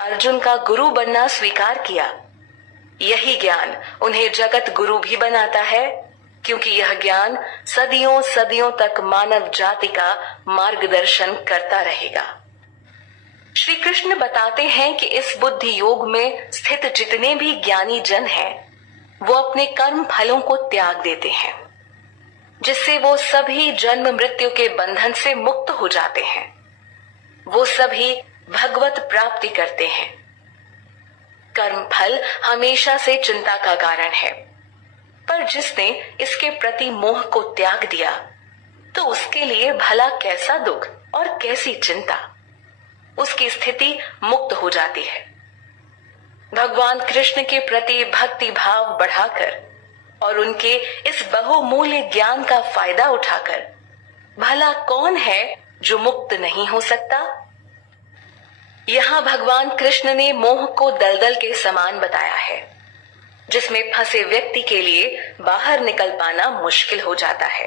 अर्जुन का गुरु बनना स्वीकार किया। यही ज्ञान उन्हें जगत गुरु भी बनाता है, क्योंकि यह ज्ञान सदियों सदियों तक मानव जाति का मार्गदर्शन करता रहेगा। श्री कृष्ण बताते हैं कि इस बुद्धि योग में स्थित जितने भी ज्ञानी जन हैं, वो अपने कर्म फलों को त्याग देते हैं, जिससे वो सभी जन्म मृत्यु के बंधन से मुक्त हो जाते हैं। वो सभी भगवत प्राप्ति करते हैं। कर्म फल हमेशा से चिंता का कारण है, पर जिसने इसके प्रति मोह को त्याग दिया, तो उसके लिए भला कैसा दुख और कैसी चिंता। उसकी स्थिति मुक्त हो जाती है। भगवान कृष्ण के प्रति भक्ति भाव बढ़ाकर और उनके इस बहुमूल्य ज्ञान का फायदा उठाकर भला कौन है जो मुक्त नहीं हो सकता। यहाँ भगवान कृष्ण ने मोह को दलदल के समान बताया है, जिसमें फंसे व्यक्ति के लिए बाहर निकल पाना मुश्किल हो जाता है।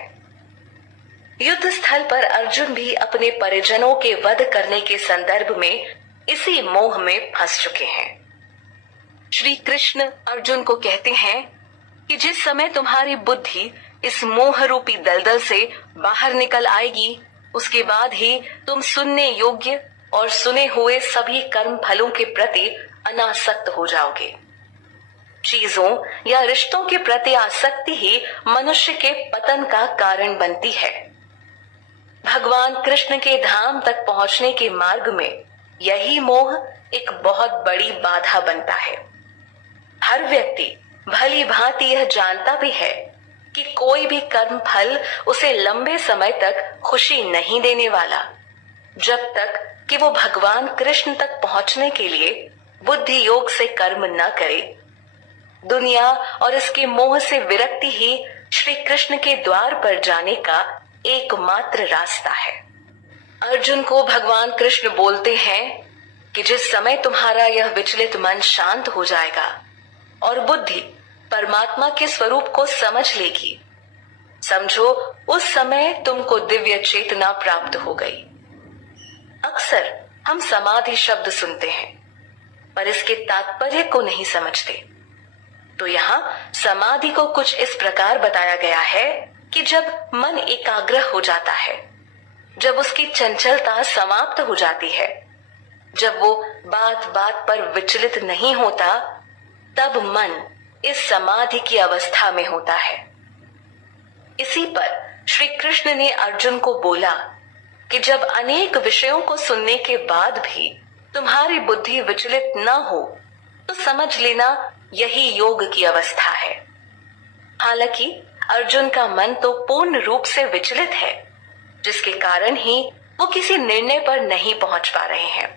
युद्ध स्थल पर अर्जुन भी अपने परिजनों के वध करने के संदर्भ में इसी मोह में फंस चुके हैं। श्री कृष्ण अर्जुन को कहते हैं कि जिस समय तुम्हारी बुद्धि इस मोह रूपी दलदल से बाहर निकल आएगी, उसके बाद ही तुम सुनने योग्य और सुने हुए सभी कर्म फलों के प्रति अनासक्त हो जाओगे। चीजों या रिश्तों के प्रति आसक्ति ही मनुष्य के पतन का कारण बनती है। भगवान कृष्ण के धाम तक पहुंचने के मार्ग में यही मोह एक बहुत बड़ी बाधा बनता है। हर व्यक्ति भली भांति यह जानता भी है कि कोई भी कर्म फल उसे लंबे समय तक खुशी नहीं देने वाला, जब तक कि वो भगवान कृष्ण तक पहुंचने के लिए बुद्धि योग से कर्म न करे। दुनिया और इसके मोह से विरक्ति ही श्री कृष्ण के द्वार पर जाने का एकमात्र रास्ता है। अर्जुन को भगवान कृष्ण बोलते हैं कि जिस समय तुम्हारा यह विचलित मन शांत हो जाएगा और बुद्धि परमात्मा के स्वरूप को समझ लेगी, समझो उस समय तुमको दिव्य चेतना प्राप्त हो गई। अक्सर हम समाधि शब्द सुनते हैं, पर इसके तात्पर्य को नहीं समझते। तो यहाँ समाधि को कुछ इस प्रकार बताया गया है कि जब मन एकाग्र हो जाता है, जब उसकी चंचलता समाप्त हो जाती है, जब वो बात बात पर विचलित नहीं होता, तब मन इस समाधि की अवस्था में होता है। इसी पर श्री कृष्ण ने अर्जुन को बोला कि जब अनेक विषयों को सुनने के बाद भी तुम्हारी बुद्धि विचलित न हो, तो समझ लेना यही योग की अवस्था है। हालांकि अर्जुन का मन तो पूर्ण रूप से विचलित है, जिसके कारण ही वो किसी निर्णय पर नहीं पहुंच पा रहे हैं।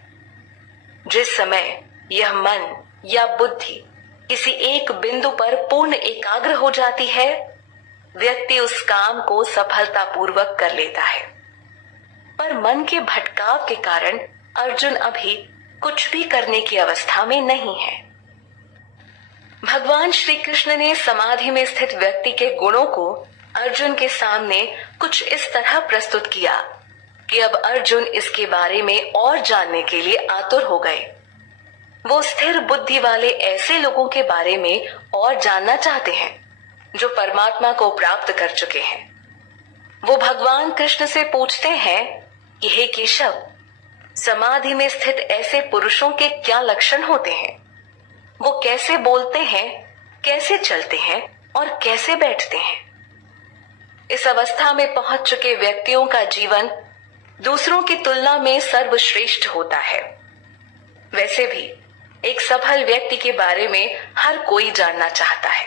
जिस समय यह मन या बुद्धि किसी एक बिंदु पर पूर्ण एकाग्र हो जाती है, व्यक्ति उस काम को सफलतापूर्वक कर लेता है। पर मन के भटकाव के कारण अर्जुन अभी कुछ भी करने की अवस्था में नहीं है। भगवान श्री कृष्ण ने समाधि में स्थित व्यक्ति के गुणों को अर्जुन के सामने कुछ इस तरह प्रस्तुत किया कि अब अर्जुन इसके बारे में और जानने के लिए आतुर हो गए। वो स्थिर बुद्धि वाले ऐसे लोगों के बारे में और जानना चाहते हैं जो परमात्मा को प्राप्त कर चुके हैं। वो भगवान कृष्ण से पूछते हैं कि हे केशव, समाधि में स्थित ऐसे पुरुषों के क्या लक्षण होते हैं? वो कैसे बोलते हैं, कैसे चलते हैं और कैसे बैठते हैं? इस अवस्था में पहुंच चुके व्यक्तियों का जीवन दूसरों की तुलना में सर्वश्रेष्ठ होता है। वैसे भी एक सफल व्यक्ति के बारे में हर कोई जानना चाहता है।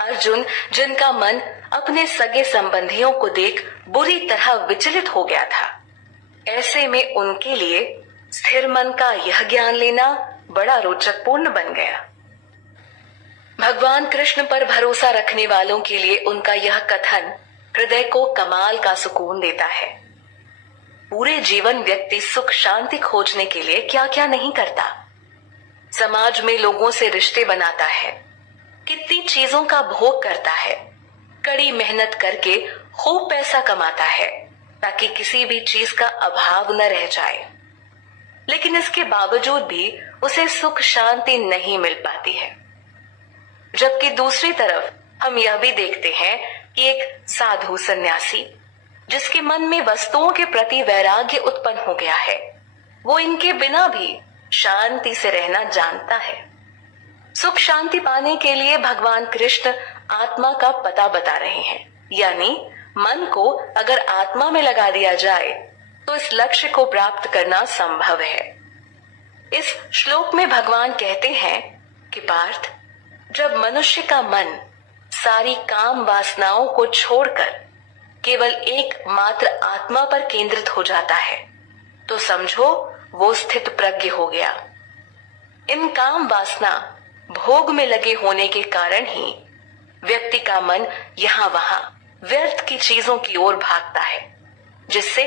अर्जुन, जिनका मन अपने सगे संबंधियों को देख बुरी तरह विचलित हो गया था, ऐसे में उनके लिए स्थिर मन का यह ज्ञान लेना बड़ा रोचकपूर्ण बन गया। भगवान कृष्ण पर भरोसा रखने वालों के लिए उनका यह कथन हृदय को कमाल का सुकून देता है। पूरे जीवन व्यक्ति सुख शांति खोजने के लिए क्या क्या नहीं करता। समाज में लोगों से रिश्ते बनाता है, कितनी चीजों का भोग करता है, कड़ी मेहनत करके खूब पैसा कमाता है ताकि किसी भी चीज का अभाव न रह जाए। लेकिन इसके बावजूद भी उसे सुख शांति नहीं मिल पाती है। जबकि दूसरी तरफ हम यह भी देखते हैं कि एक साधु सन्यासी जिसके मन में वस्तुओं के प्रति वैराग्य उत्पन्न हो गया है, वो इनके बिना भी शांति से रहना जानता है। सुख शांति पाने के लिए भगवान कृष्ण आत्मा का पता बता रहे हैं, यानी मन को अगर आत्मा में लगा दिया जाए तो इस लक्ष्य को प्राप्त करना संभव है। इस श्लोक में भगवान कहते हैं कि पार्थ, जब मनुष्य का मन सारी काम वासनाओं को छोड़कर केवल एकमात्र आत्मा पर केंद्रित हो जाता है तो समझो वो स्थित प्रज्ञ हो गया। इन काम वासना भोग में लगे होने के कारण ही व्यक्ति का मन यहाँ वहां व्यर्थ की चीजों की ओर भागता है, जिससे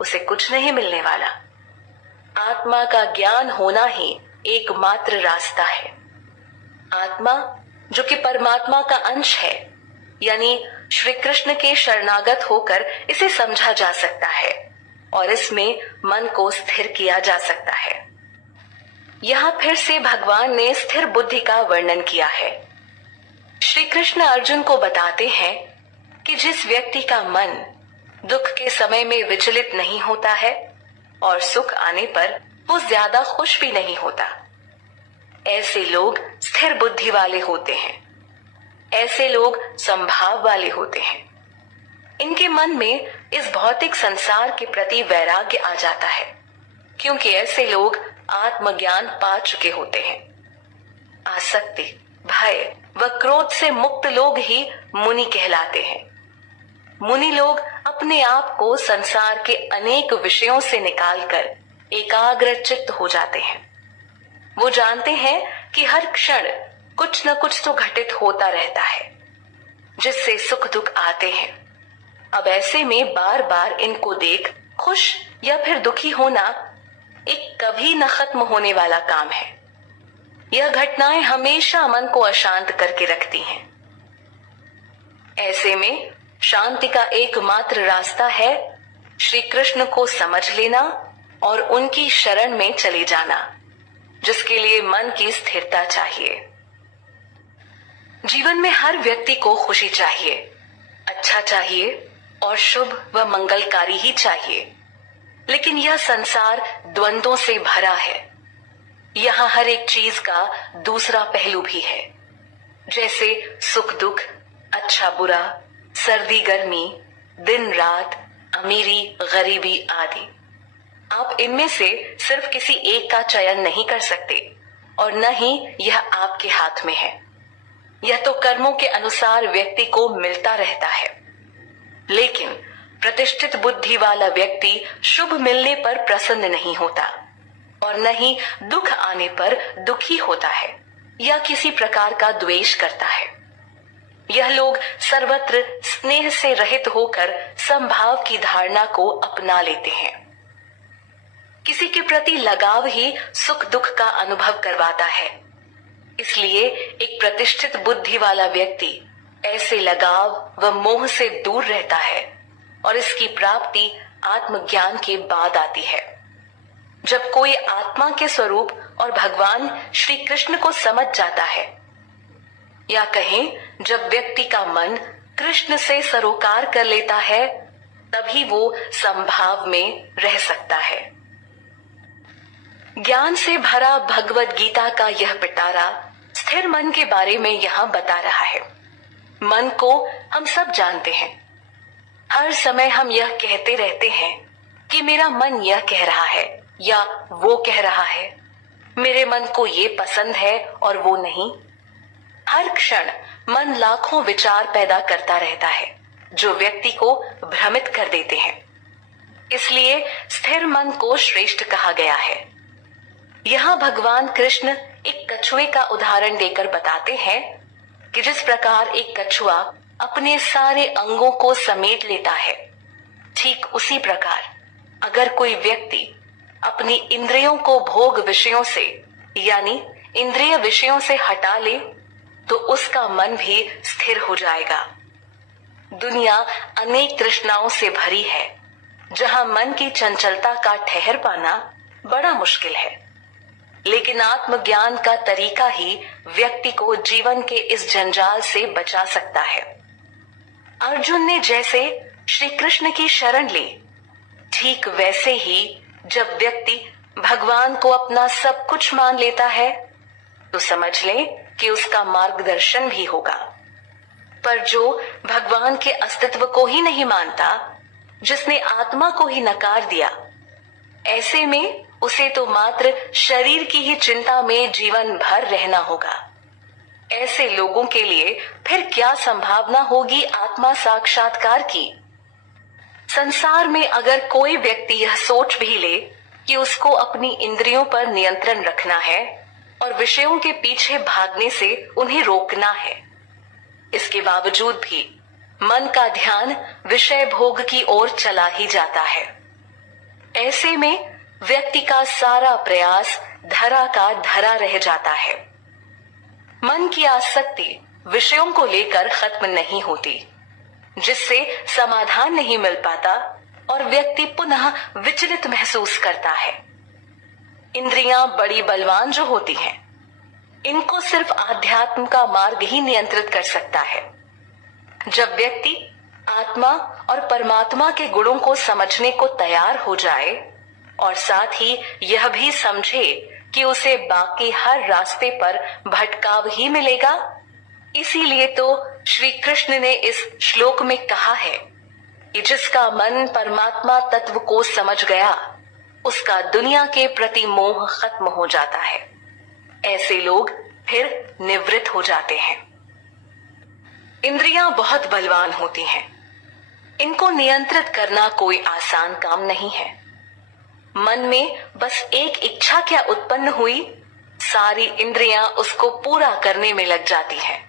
उसे कुछ नहीं मिलने वाला। आत्मा का ज्ञान होना ही एकमात्र रास्ता है। आत्मा जो कि परमात्मा का अंश है, यानी श्री कृष्ण के शरणागत होकर इसे समझा जा सकता है और इसमें मन को स्थिर किया जा सकता है। यहाँ फिर से भगवान ने स्थिर बुद्धि का वर्णन किया है। श्री कृष्ण अर्जुन को बताते हैं कि जिस व्यक्ति का मन दुख के समय में विचलित नहीं होता है और सुख आने पर वो ज्यादा खुश भी नहीं होता, ऐसे लोग स्थिर बुद्धि वाले होते हैं। ऐसे लोग संभाव वाले होते हैं। इनके मन में इस भौतिक संसार के प्रति वैराग्य आ जाता है, क्योंकि ऐसे लोग आत्मज्ञान पा चुके होते हैं। आसक्ति, भय व क्रोध से मुक्त लोग ही मुनि कहलाते हैं। मुनि लोग अपने आप को संसार के अनेक विषयों से निकालकर एकाग्र चित्त हो जाते हैं। वो जानते हैं कि हर क्षण कुछ न कुछ तो घटित होता रहता है, जिससे सुख दुख आते हैं। अब ऐसे में बार बार इनको देख खुश या फिर दुखी होना एक कभी न खत्म होने वाला काम है। यह घटनाएं हमेशा मन को अशांत करके रखती हैं। ऐसे में शांति का एकमात्र रास्ता है श्री कृष्ण को समझ लेना और उनकी शरण में चले जाना, जिसके लिए मन की स्थिरता चाहिए। जीवन में हर व्यक्ति को खुशी चाहिए, अच्छा चाहिए और शुभ व मंगलकारी ही चाहिए। लेकिन यह संसार द्वंद्वों से भरा है। यहाँ हर एक चीज का दूसरा पहलू भी है, जैसे सुख दुख, अच्छा बुरा, सर्दी गर्मी, दिन रात, अमीरी गरीबी आदि। आप इनमें से सिर्फ किसी एक का चयन नहीं कर सकते और न ही यह आपके हाथ में है। यह तो कर्मों के अनुसार व्यक्ति को मिलता रहता है। लेकिन प्रतिष्ठित बुद्धि वाला व्यक्ति शुभ मिलने पर प्रसन्न नहीं होता और न ही दुख आने पर दुखी होता है या किसी प्रकार का द्वेष करता है। यह लोग सर्वत्र स्नेह से रहित होकर समभाव की धारणा को अपना लेते हैं। किसी के प्रति लगाव ही सुख दुख का अनुभव करवाता है। इसलिए एक प्रतिष्ठित बुद्धि वाला व्यक्ति ऐसे लगाव व मोह से दूर रहता है और इसकी प्राप्ति आत्मज्ञान के बाद आती है। जब कोई आत्मा के स्वरूप और भगवान श्री कृष्ण को समझ जाता है, या कहें जब व्यक्ति का मन कृष्ण से सरोकार कर लेता है, तभी वो संभाव में रह सकता है। ज्ञान से भरा भगवत गीता का यह पिटारा स्थिर मन के बारे में यहाँ बता रहा है। मन को हम सब जानते हैं। हर समय हम यह कहते रहते हैं कि मेरा मन यह कह रहा है या वो कह रहा है, मेरे मन को ये पसंद है और वो नहीं। हर क्षण मन लाखों विचार पैदा करता रहता है जो व्यक्ति को भ्रमित कर देते हैं। इसलिए स्थिर मन को श्रेष्ठ कहा गया है। यहाँ भगवान कृष्ण एक कछुए का उदाहरण देकर बताते हैं कि जिस प्रकार एक कछुआ अपने सारे अंगों को समेट लेता है, ठीक उसी प्रकार अगर कोई व्यक्ति अपनी इंद्रियों को भोग विषयों से यानी इंद्रिय विषयों से हटा ले तो उसका मन भी स्थिर हो जाएगा। दुनिया अनेक तृष्णाओं से भरी है, जहां मन की चंचलता का ठहर पाना बड़ा मुश्किल है। लेकिन आत्मज्ञान का तरीका ही व्यक्ति को जीवन के इस जंजाल से बचा सकता है। अर्जुन ने जैसे श्री कृष्ण की शरण ली, ठीक वैसे ही जब व्यक्ति भगवान को अपना सब कुछ मान लेता है तो समझ ले कि उसका मार्गदर्शन भी होगा। पर जो भगवान के अस्तित्व को ही नहीं मानता, जिसने आत्मा को ही नकार दिया, ऐसे में उसे तो मात्र शरीर की ही चिंता में जीवन भर रहना होगा। ऐसे लोगों के लिए फिर क्या संभावना होगी आत्मा साक्षात्कार की। संसार में अगर कोई व्यक्ति यह सोच भी ले कि उसको अपनी इंद्रियों पर नियंत्रण रखना है और विषयों के पीछे भागने से उन्हें रोकना है, इसके बावजूद भी मन का ध्यान विषय भोग की ओर चला ही जाता है। ऐसे में व्यक्ति का सारा प्रयास धरा का धरा रह जाता है। मन की आसक्ति विषयों को लेकर खत्म नहीं होती, जिससे समाधान नहीं मिल पाता और व्यक्ति पुनः विचलित महसूस करता है। इंद्रियां बड़ी बलवान जो होती हैं, इनको सिर्फ आध्यात्म का मार्ग ही नियंत्रित कर सकता है। जब व्यक्ति आत्मा और परमात्मा के गुणों को समझने को तैयार हो जाए और साथ ही यह भी समझे कि उसे बाकी हर रास्ते पर भटकाव ही मिलेगा, इसीलिए तो श्री कृष्ण ने इस श्लोक में कहा है कि जिसका मन परमात्मा तत्व को समझ गया, उसका दुनिया के प्रति मोह खत्म हो जाता है। ऐसे लोग फिर निवृत्त हो जाते हैं। इंद्रियां बहुत बलवान होती हैं। इनको नियंत्रित करना कोई आसान काम नहीं है। मन में बस एक इच्छा क्या उत्पन्न हुई, सारी इंद्रियां उसको पूरा करने में लग जाती हैं।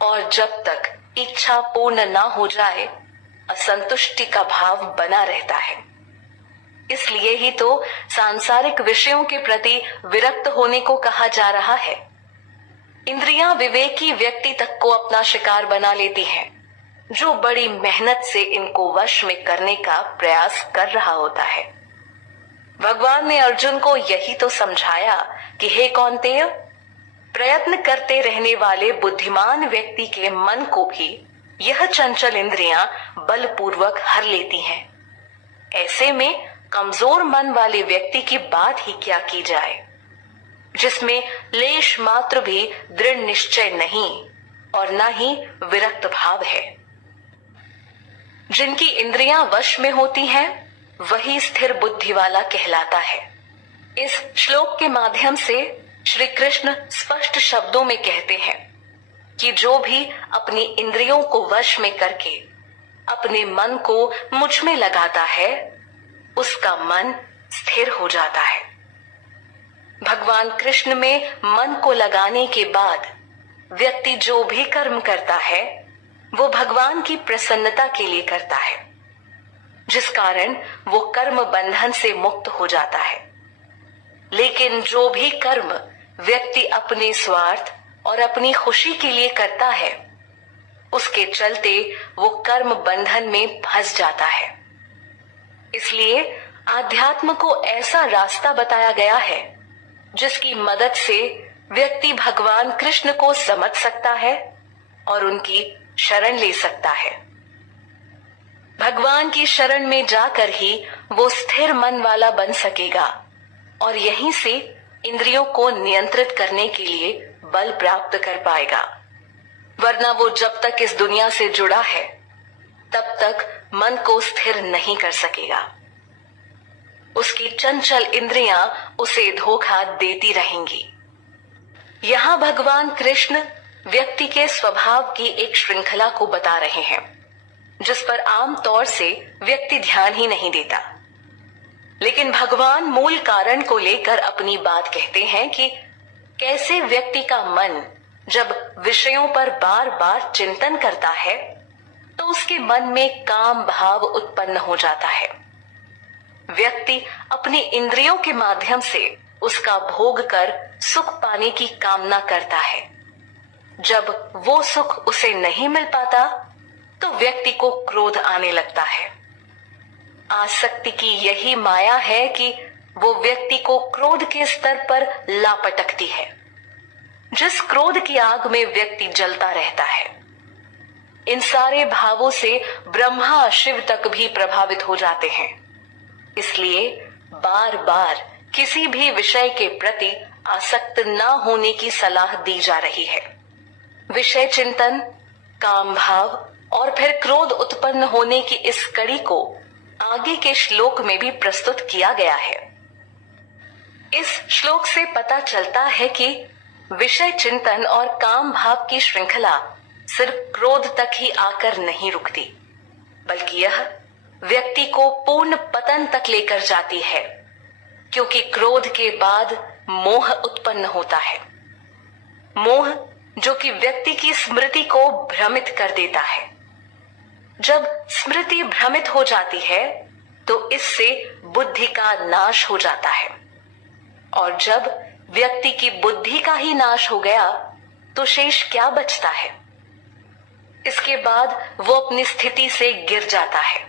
और जब तक इच्छा पूर्ण ना हो जाए, असंतुष्टि का भाव बना रहता है। इसलिए ही तो सांसारिक विषयों के प्रति विरक्त होने को कहा जा रहा है। इंद्रियां विवेकी व्यक्ति तक को अपना शिकार बना लेती हैं, जो बड़ी मेहनत से इनको वश में करने का प्रयास कर रहा होता है। भगवान ने अर्जुन को यही तो समझाया कि हे कौन्तेय, प्रयत्न करते रहने वाले बुद्धिमान व्यक्ति के मन को भी यह चंचल इंद्रियां बलपूर्वक हर लेती हैं। ऐसे में कमजोर मन वाले व्यक्ति की बात ही क्या की जाए, जिसमें लेश मात्र भी दृढ़ निश्चय नहीं और न ही विरक्त भाव है। जिनकी इंद्रियां वश में होती हैं, वही स्थिर बुद्धि वाला कहलाता है। इस श्लोक के माध्यम से श्री कृष्ण स्पष्ट शब्दों में कहते हैं कि जो भी अपनी इंद्रियों को वश में करके अपने मन को मुझ में लगाता है, उसका मन स्थिर हो जाता है। भगवान कृष्ण में मन को लगाने के बाद व्यक्ति जो भी कर्म करता है, वो भगवान की प्रसन्नता के लिए करता है, जिस कारण वो कर्म बंधन से मुक्त हो जाता है। लेकिन जो भी कर्म व्यक्ति अपने स्वार्थ और अपनी खुशी के लिए करता है, उसके चलते वो कर्म बंधन में फंस जाता है। इसलिए आध्यात्म को ऐसा रास्ता बताया गया है जिसकी मदद से व्यक्ति भगवान कृष्ण को समझ सकता है और उनकी शरण ले सकता है। भगवान की शरण में जाकर ही वो स्थिर मन वाला बन सकेगा और यहीं से इंद्रियों को नियंत्रित करने के लिए बल प्राप्त कर पाएगा। वरना वो जब तक इस दुनिया से जुड़ा है, तब तक मन को स्थिर नहीं कर सकेगा। उसकी चंचल इंद्रियां उसे धोखा देती रहेंगी। यहाँ भगवान कृष्ण व्यक्ति के स्वभाव की एक श्रृंखला को बता रहे हैं, जिस पर आम तौर से व्यक्ति ध्यान ही नहीं देता। लेकिन भगवान मूल कारण को लेकर अपनी बात कहते हैं कि कैसे व्यक्ति का मन जब विषयों पर बार बार चिंतन करता है, तो उसके मन में काम भाव उत्पन्न हो जाता है। व्यक्ति अपनी इंद्रियों के माध्यम से उसका भोग कर सुख पाने की कामना करता है। जब वो सुख उसे नहीं मिल पाता, तो व्यक्ति को क्रोध आने लगता है। आसक्ति की यही माया है कि वो व्यक्ति को क्रोध के स्तर पर लापटकती है। जिस क्रोध की आग में व्यक्ति जलता रहता है, इन सारे भावों से ब्रह्मा शिव तक भी प्रभावित हो जाते हैं। इसलिए बार बार किसी भी विषय के प्रति आसक्त न होने की सलाह दी जा रही है। विषय चिंतन, काम भाव और फिर क्रोध उत्पन्न होने की इस कड़ी को आगे के श्लोक में भी प्रस्तुत किया गया है। इस श्लोक से पता चलता है कि विषय चिंतन और काम भाव की श्रृंखला सिर्फ क्रोध तक ही आकर नहीं रुकती, बल्कि यह व्यक्ति को पूर्ण पतन तक लेकर जाती है, क्योंकि क्रोध के बाद मोह उत्पन्न होता है। मोह जो कि व्यक्ति की स्मृति को भ्रमित कर देता है। जब स्मृति भ्रमित हो जाती है तो इससे बुद्धि का नाश हो जाता है, और जब व्यक्ति की बुद्धि का ही नाश हो गया तो शेष क्या बचता है? इसके बाद वो अपनी स्थिति से गिर जाता है,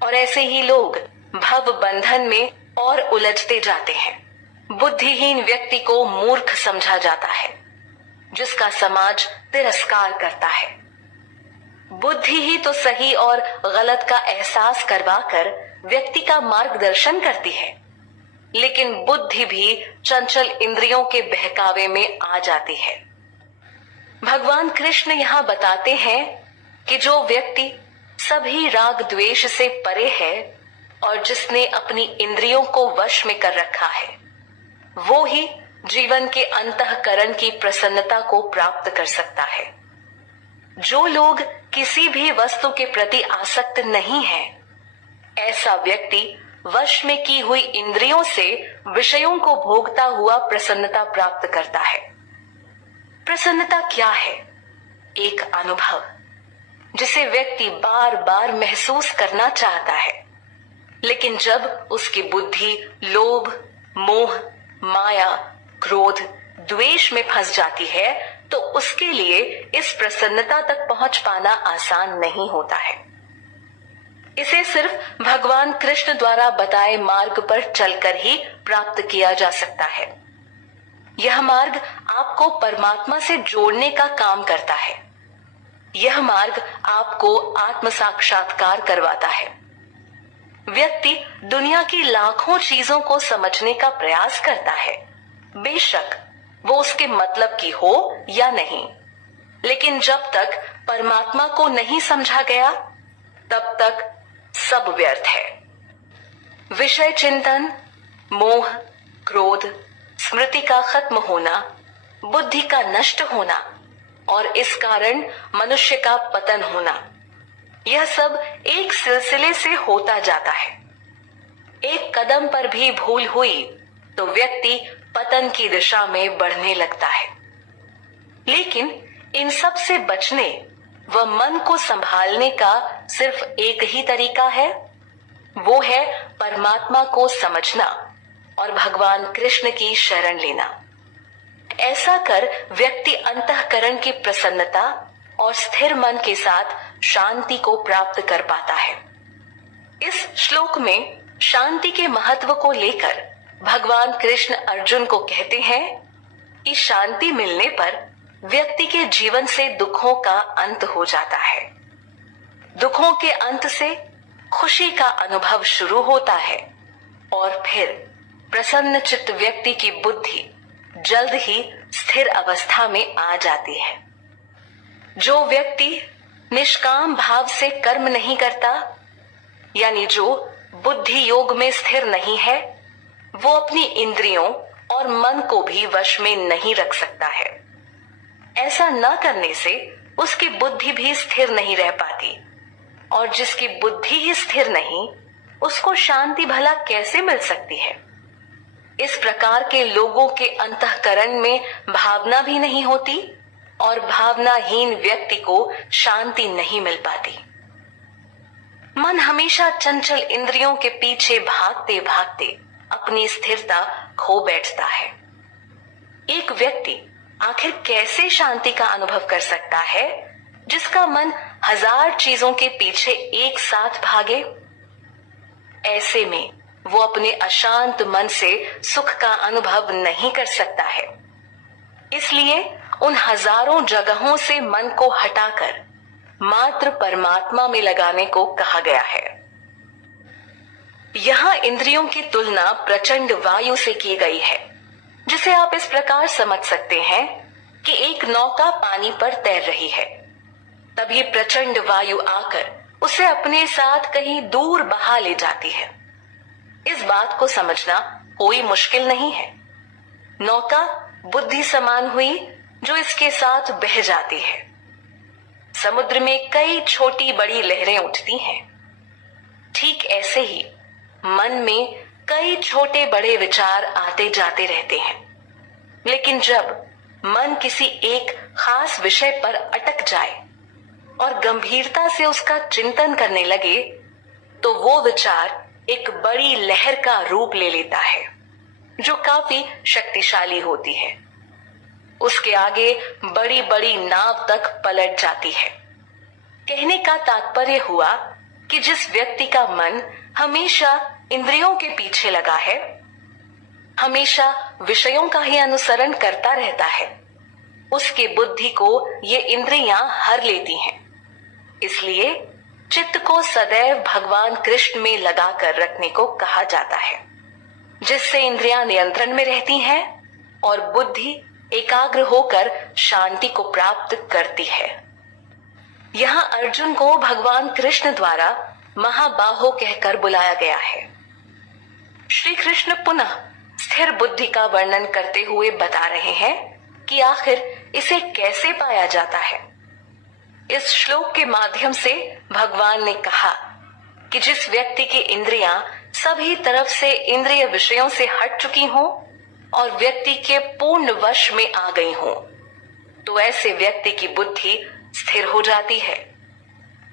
और ऐसे ही लोग भव बंधन में और उलझते जाते हैं। बुद्धिहीन व्यक्ति को मूर्ख समझा जाता है, जिसका समाज तिरस्कार करता है। बुद्धि ही तो सही और गलत का एहसास करवाकर व्यक्ति का मार्गदर्शन करती है, लेकिन बुद्धि भी चंचल इंद्रियों के बहकावे में आ जाती है। भगवान कृष्ण यहाँ बताते हैं कि जो व्यक्ति सभी राग द्वेष से परे है और जिसने अपनी इंद्रियों को वश में कर रखा है, वो ही जीवन के अंतःकरण की प्रसन्नता को प्राप्त कर सकता है। जो लोग किसी भी वस्तु के प्रति आसक्त नहीं है, ऐसा व्यक्ति वश में की हुई इंद्रियों से विषयों को भोगता हुआ प्रसन्नता प्राप्त करता है। प्रसन्नता क्या है? एक अनुभव जिसे व्यक्ति बार बार महसूस करना चाहता है, लेकिन जब उसकी बुद्धि लोभ, मोह, माया, क्रोध, द्वेष में फंस जाती है तो उसके लिए इस प्रसन्नता तक पहुंच पाना आसान नहीं होता है। इसे सिर्फ भगवान कृष्ण द्वारा बताए मार्ग पर चलकर ही प्राप्त किया जा सकता है। यह मार्ग आपको परमात्मा से जोड़ने का काम करता है। यह मार्ग आपको आत्म साक्षात्कार करवाता है। व्यक्ति दुनिया की लाखों चीजों को समझने का प्रयास करता है, बेशक वो उसके मतलब की हो या नहीं, लेकिन जब तक परमात्मा को नहीं समझा गया तब तक सब व्यर्थ है। विषय चिंतन, मोह, क्रोध, स्मृति का खत्म होना, बुद्धि का नष्ट होना और इस कारण मनुष्य का पतन होना, यह सब एक सिलसिले से होता जाता है। एक कदम पर भी भूल हुई तो व्यक्ति पतन की दिशा में बढ़ने लगता है। लेकिन इन सब से बचने व मन को संभालने का सिर्फ एक ही तरीका है, वो है परमात्मा को समझना और भगवान कृष्ण की शरण लेना। ऐसा कर व्यक्ति अंतःकरण की प्रसन्नता और स्थिर मन के साथ शांति को प्राप्त कर पाता है। इस श्लोक में शांति के महत्व को लेकर भगवान कृष्ण अर्जुन को कहते हैं कि शांति मिलने पर व्यक्ति के जीवन से दुखों का अंत हो जाता है। दुखों के अंत से खुशी का अनुभव शुरू होता है और फिर प्रसन्न चित्त व्यक्ति की बुद्धि जल्द ही स्थिर अवस्था में आ जाती है। जो व्यक्ति निष्काम भाव से कर्म नहीं करता, यानी जो बुद्धि योग में स्थिर नहीं है, वो अपनी इंद्रियों और मन को भी वश में नहीं रख सकता है। ऐसा न करने से उसकी बुद्धि भी स्थिर नहीं रह पाती, और जिसकी बुद्धि ही स्थिर नहीं, उसको शांति भला कैसे मिल सकती है? इस प्रकार के लोगों के अंतःकरण में भावना भी नहीं होती और भावनाहीन व्यक्ति को शांति नहीं मिल पाती। मन हमेशा चंचल इंद्रियों के पीछे भागते भागते अपनी स्थिरता खो बैठता है। एक व्यक्ति आखिर कैसे शांति का अनुभव कर सकता है जिसका मन हजार चीजों के पीछे एक साथ भागे? ऐसे में वो अपने अशांत मन से सुख का अनुभव नहीं कर सकता है। इसलिए उन हजारों जगहों से मन को हटाकर मात्र परमात्मा में लगाने को कहा गया है। यहाँ इंद्रियों की तुलना प्रचंड वायु से की गई है, जिसे आप इस प्रकार समझ सकते हैं कि एक नौका पानी पर तैर रही है। तभी प्रचंड वायु आकर उसे अपने साथ कहीं दूर बहा ले जाती है। इस बात को समझना कोई मुश्किल नहीं है। नौका बुद्धि समान हुई जो इसके साथ बह जाती है। समुद्र में कई छोटी बड़ी लहरें उठती हैं। ठीक ऐसे ही मन में कई छोटे बड़े विचार आते जाते रहते हैं, लेकिन जब मन किसी एक खास विषय पर अटक जाए और गंभीरता से उसका चिंतन करने लगे, तो वो विचार एक बड़ी लहर का रूप ले लेता है, जो काफी शक्तिशाली होती है। उसके आगे बड़ी बड़ी नाव तक पलट जाती है। कहने का तात्पर्य हुआ कि जिस व्यक्ति का मन हमेशा इंद्रियों के पीछे लगा है, हमेशा विषयों का ही अनुसरण करता रहता है, उसके बुद्धि को ये इंद्रियां हर लेती हैं। इसलिए चित्त को सदैव भगवान कृष्ण में लगाकर रखने को कहा जाता है, जिससे इंद्रियां नियंत्रण में रहती हैं और बुद्धि एकाग्र होकर शांति को प्राप्त करती है। यहाँ अर्जुन को भगवान कृष्ण द्वारा महाबाहो कहकर बुलाया गया है। श्री कृष्ण पुनः स्थिर बुद्धि का वर्णन करते हुए बता रहे हैं कि आखिर इसे कैसे पाया जाता है। इस श्लोक के माध्यम से भगवान ने कहा कि जिस व्यक्ति की इंद्रियां सभी तरफ से इंद्रिय विषयों से हट चुकी हों और व्यक्ति के पूर्ण वश में आ गई हों, तो ऐसे व्यक्ति की बुद्धि स्थिर हो जाती है।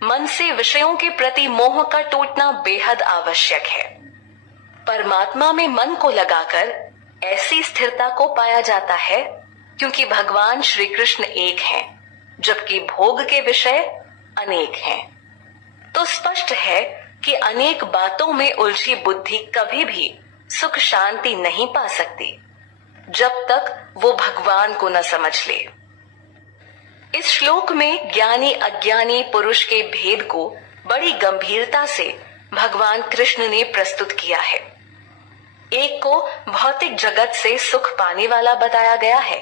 मन से विषयों के प्रति मोह का टूटना बेहद आवश्यक है। परमात्मा में मन को लगाकर ऐसी स्थिरता को पाया जाता है, क्योंकि भगवान श्री कृष्ण एक हैं, जबकि भोग के विषय अनेक हैं। तो स्पष्ट है कि अनेक बातों में उलझी बुद्धि कभी भी सुख शांति नहीं पा सकती, जब तक वो भगवान को न समझ ले। इस श्लोक में ज्ञानी अज्ञानी पुरुष के भेद को बड़ी गंभीरता से भगवान कृष्ण ने प्रस्तुत किया है। एक को भौतिक जगत से सुख पाने वाला बताया गया है,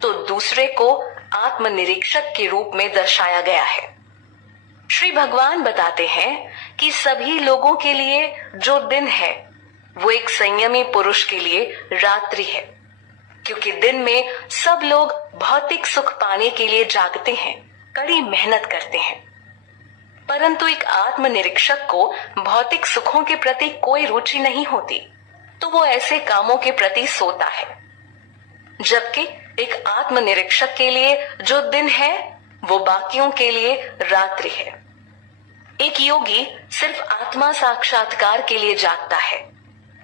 तो दूसरे को आत्मनिरीक्षक के रूप में दर्शाया गया है। श्री भगवान बताते हैं कि सभी लोगों के लिए जो दिन है वो एक संयमी पुरुष के लिए रात्रि है, क्योंकि दिन में सब लोग भौतिक सुख पाने के लिए जागते हैं, कड़ी मेहनत करते हैं, परंतु एक आत्मनिरीक्षक को भौतिक सुखों के प्रति कोई रुचि नहीं होती, तो वो ऐसे कामों के प्रति सोता है। जबकि एक आत्मनिरीक्षक के लिए जो दिन है वो बाकियों के लिए रात्रि है। एक योगी सिर्फ आत्मा साक्षात्कार के लिए जागता है,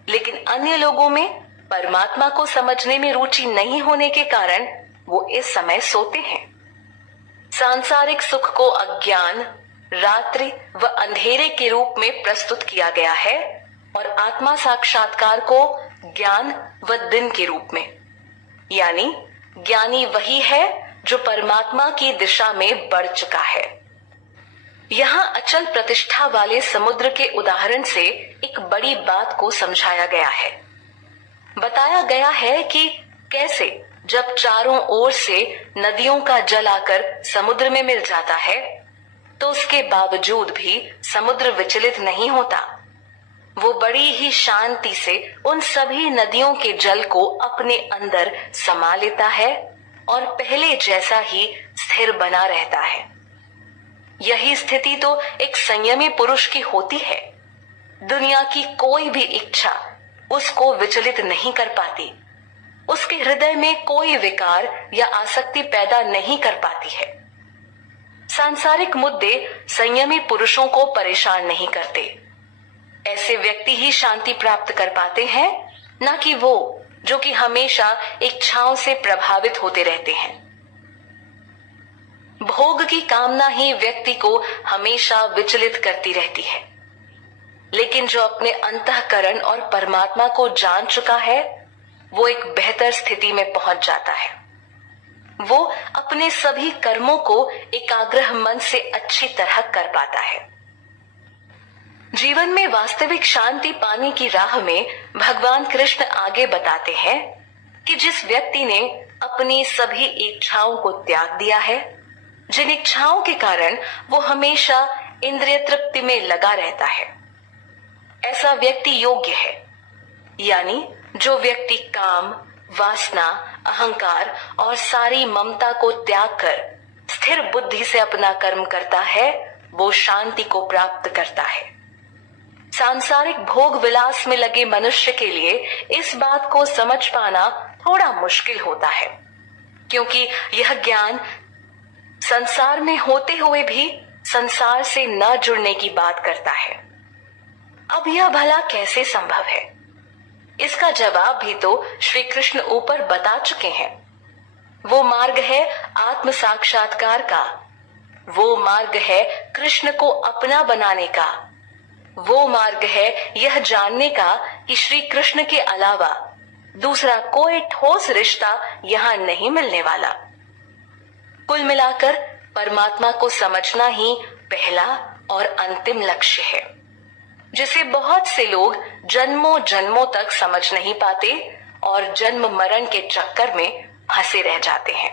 लेकिन अन्य लोगों में परमात्मा को समझने में रुचि नहीं होने के कारण वो इस समय सोते हैं। सांसारिक सुख को अज्ञान, रात्रि व अंधेरे के रूप में प्रस्तुत किया गया है और आत्मा साक्षात्कार को ज्ञान व दिन के रूप में। यानी ज्ञानी वही है जो परमात्मा की दिशा में बढ़ चुका है। यहाँ अचल प्रतिष्ठा वाले समुद्र के उदाहरण से एक बड़ी बात को समझाया गया है। बताया गया है कि कैसे जब चारों ओर से नदियों का जल आकर समुद्र में मिल जाता है, तो उसके बावजूद भी समुद्र विचलित नहीं होता। वो बड़ी ही शांति से उन सभी नदियों के जल को अपने अंदर समा लेता है और पहले जैसा ही स्थिर बना रहता है। यही स्थिति तो एक संयमी पुरुष की होती है। दुनिया की कोई भी इच्छा उसको विचलित नहीं कर पाती, उसके हृदय में कोई विकार या आसक्ति पैदा नहीं कर पाती है। सांसारिक मुद्दे संयमी पुरुषों को परेशान नहीं करते। ऐसे व्यक्ति ही शांति प्राप्त कर पाते हैं, न कि वो जो कि हमेशा इच्छाओं से प्रभावित होते रहते हैं। भोग की कामना ही व्यक्ति को हमेशा विचलित करती रहती है। लेकिन जो अपने अंतःकरण और परमात्मा को जान चुका है वो एक बेहतर स्थिति में पहुंच जाता है। वो अपने सभी कर्मों को एकाग्र मन से अच्छी तरह कर पाता है। जीवन में वास्तविक शांति पाने की राह में भगवान कृष्ण आगे बताते हैं कि जिस व्यक्ति ने अपनी सभी इच्छाओं को त्याग दिया है, जिन इच्छाओं के कारण वो हमेशा इंद्रिय तृप्ति में लगा रहता है, ऐसा व्यक्ति योग्य है। यानी जो व्यक्ति काम, वासना, अहंकार और सारी ममता को त्याग कर स्थिर बुद्धि से अपना कर्म करता है, वो शांति को प्राप्त करता है। सांसारिक भोग विलास में लगे मनुष्य के लिए इस बात को समझ पाना थोड़ा मुश्किल होता है, क्योंकि यह ज्ञान संसार में होते हुए भी संसार से न जुड़ने की बात करता है। अब यह भला कैसे संभव है? इसका जवाब भी तो श्री कृष्ण ऊपर बता चुके हैं। वो मार्ग है आत्म साक्षात्कार का, वो मार्ग है कृष्ण को अपना बनाने का, वो मार्ग है यह जानने का कि श्री कृष्ण के अलावा दूसरा कोई ठोस रिश्ता यहाँ नहीं मिलने वाला। कुल मिलाकर परमात्मा को समझना ही पहला और अंतिम लक्ष्य है, जिसे बहुत से लोग जन्मों जन्मों तक समझ नहीं पाते और जन्म मरण के चक्कर में फंसे रह जाते हैं।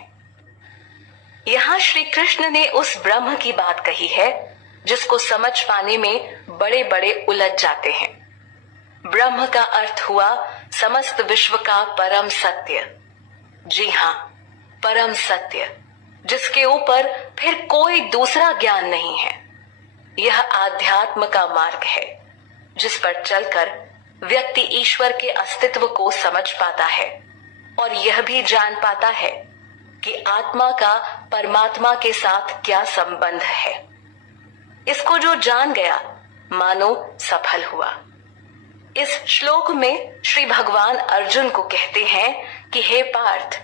यहाँ श्री कृष्ण ने उस ब्रह्म की बात कही है जिसको समझ पाने में बड़े बड़े उलझ जाते हैं। ब्रह्म का अर्थ हुआ समस्त विश्व का परम सत्य। जी हाँ, परम सत्य, जिसके ऊपर फिर कोई दूसरा ज्ञान नहीं है। यह आध्यात्म का मार्ग है जिस पर चलकर व्यक्ति ईश्वर के अस्तित्व को समझ पाता है और यह भी जान पाता है कि आत्मा का परमात्मा के साथ क्या संबंध है। इसको जो जान गया मानो सफल हुआ। इस श्लोक में श्री भगवान अर्जुन को कहते हैं कि हे पार्थ,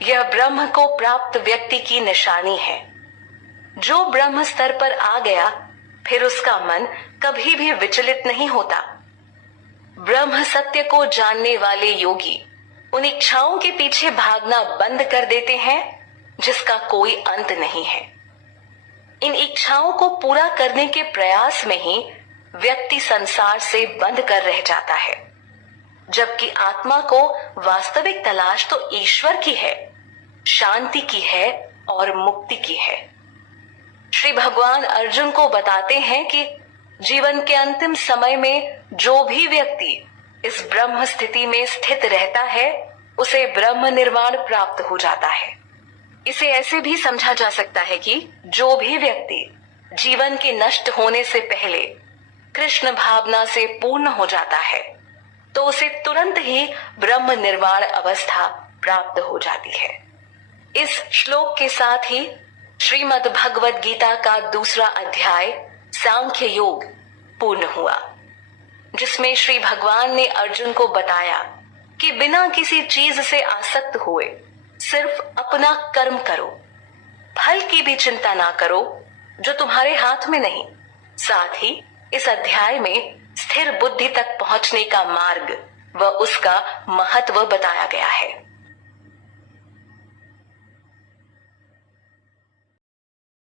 यह ब्रह्म को प्राप्त व्यक्ति की निशानी है। जो ब्रह्म स्तर पर आ गया फिर उसका मन कभी भी विचलित नहीं होता। ब्रह्म सत्य को जानने वाले योगी उन इच्छाओं के पीछे भागना बंद कर देते हैं जिसका कोई अंत नहीं है। इन इच्छाओं को पूरा करने के प्रयास में ही व्यक्ति संसार से बंद कर रह जाता है, जबकि आत्मा को वास्तविक तलाश तो ईश्वर की है, शांति की है और मुक्ति की है। श्री भगवान अर्जुन को बताते हैं कि जीवन के अंतिम समय में जो भी व्यक्ति इस ब्रह्म स्थिति में स्थित रहता है उसे ब्रह्म निर्वाण प्राप्त हो जाता है। इसे ऐसे भी समझा जा सकता है कि जो भी व्यक्ति जीवन के नष्ट होने से पहले कृष्ण भावना से पूर्ण हो जाता है तो उसे तुरंत ही ब्रह्म निर्वाण अवस्था प्राप्त हो जाती है। इस श्लोक के साथ ही श्रीमद् भगवद गीता का दूसरा अध्याय सांख्य योग पूर्ण हुआ, जिसमें श्री भगवान ने अर्जुन को बताया कि बिना किसी चीज से आसक्त हुए सिर्फ अपना कर्म करो, फल की भी चिंता ना करो जो तुम्हारे हाथ में नहीं। साथ ही इस अध्याय में स्थिर बुद्धि तक पहुंचने का मार्ग व उसका महत्व बताया गया है।